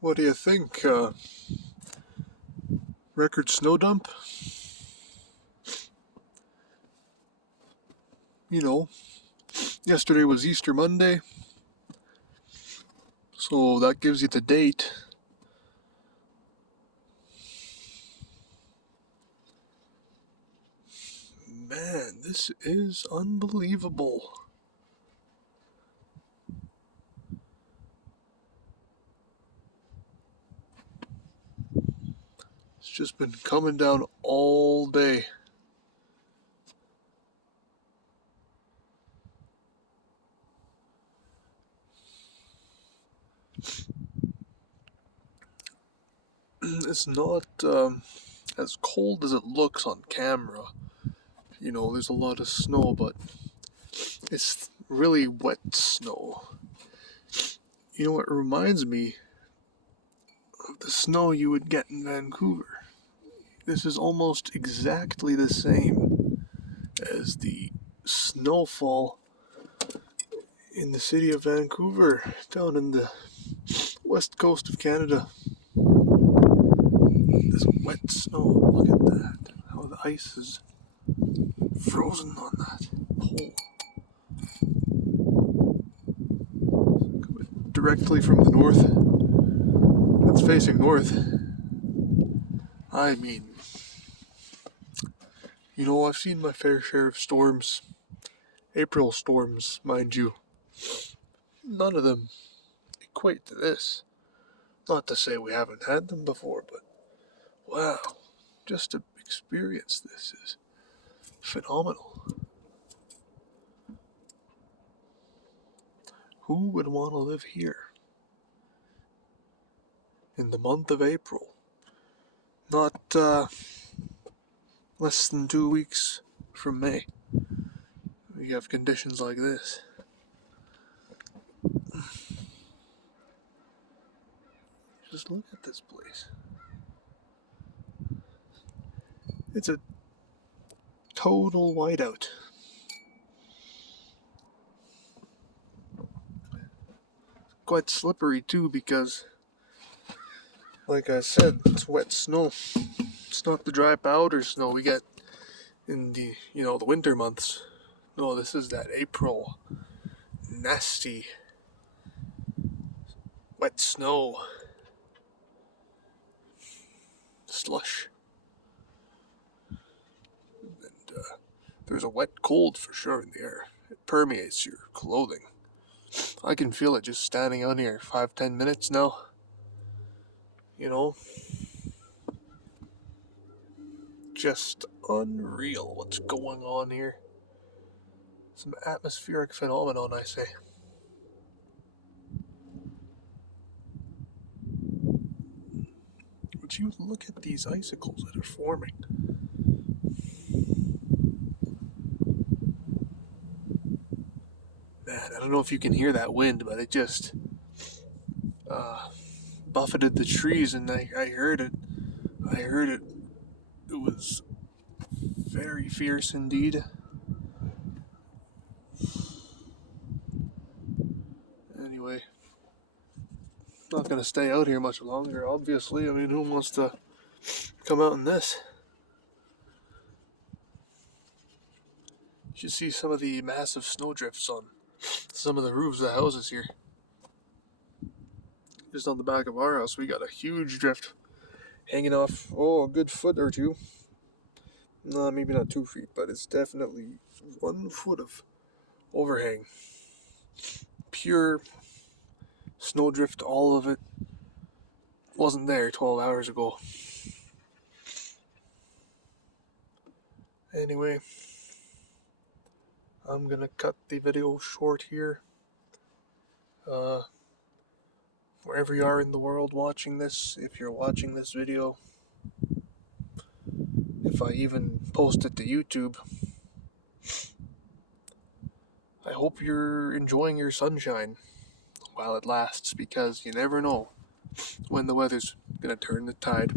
What do you think? Record snow dump? You know, yesterday was Easter Monday, so that gives you the date. Man, this is unbelievable. It's just been coming down all day. It's not as cold as it looks on camera. There's a lot of snow, but it's really wet snow. It reminds me of the snow you would get in Vancouver. This is almost exactly the same as the snowfall in the city of Vancouver, down in the west coast of Canada. This wet snow, look at that. How the ice is frozen on that pole. Directly from the north. That's facing north. I mean, I've seen my fair share of storms. April storms, mind you. None of them equate to this. Not to say we haven't had them before, but wow, just to experience this is phenomenal. Who would want to live here in the month of April? Not less than 2 weeks from May. We have conditions like this. Just look at this place. It's a total whiteout. Quite slippery too, because like I said, it's wet snow. It's not the dry powder snow we get in the winter months. No, this is that April nasty wet snow. Slush. And there's a wet cold for sure in the air. It permeates your clothing. I can feel it just standing out here 5-10 minutes now. Just unreal what's going on here. Some atmospheric phenomenon, I say. Would you look at these icicles that are forming? Man, I don't know if you can hear that wind, but it just buffeted the trees, and I heard it. I heard it. It was very fierce indeed. Anyway, not gonna stay out here much longer, obviously. I mean, who wants to come out in this? You should see some of the massive snowdrifts on some of the roofs of the houses here. Just on the back of our house, we got a huge drift hanging off, a good foot or two. No, maybe not 2 feet, but it's definitely 1 foot of overhang. Pure snowdrift, all of it. Wasn't there 12 hours ago. Anyway, I'm gonna cut the video short here. Wherever you are in the world watching this, if you're watching this video, if I even post it to YouTube, I hope you're enjoying your sunshine while it lasts, because you never know when the weather's gonna turn the tide.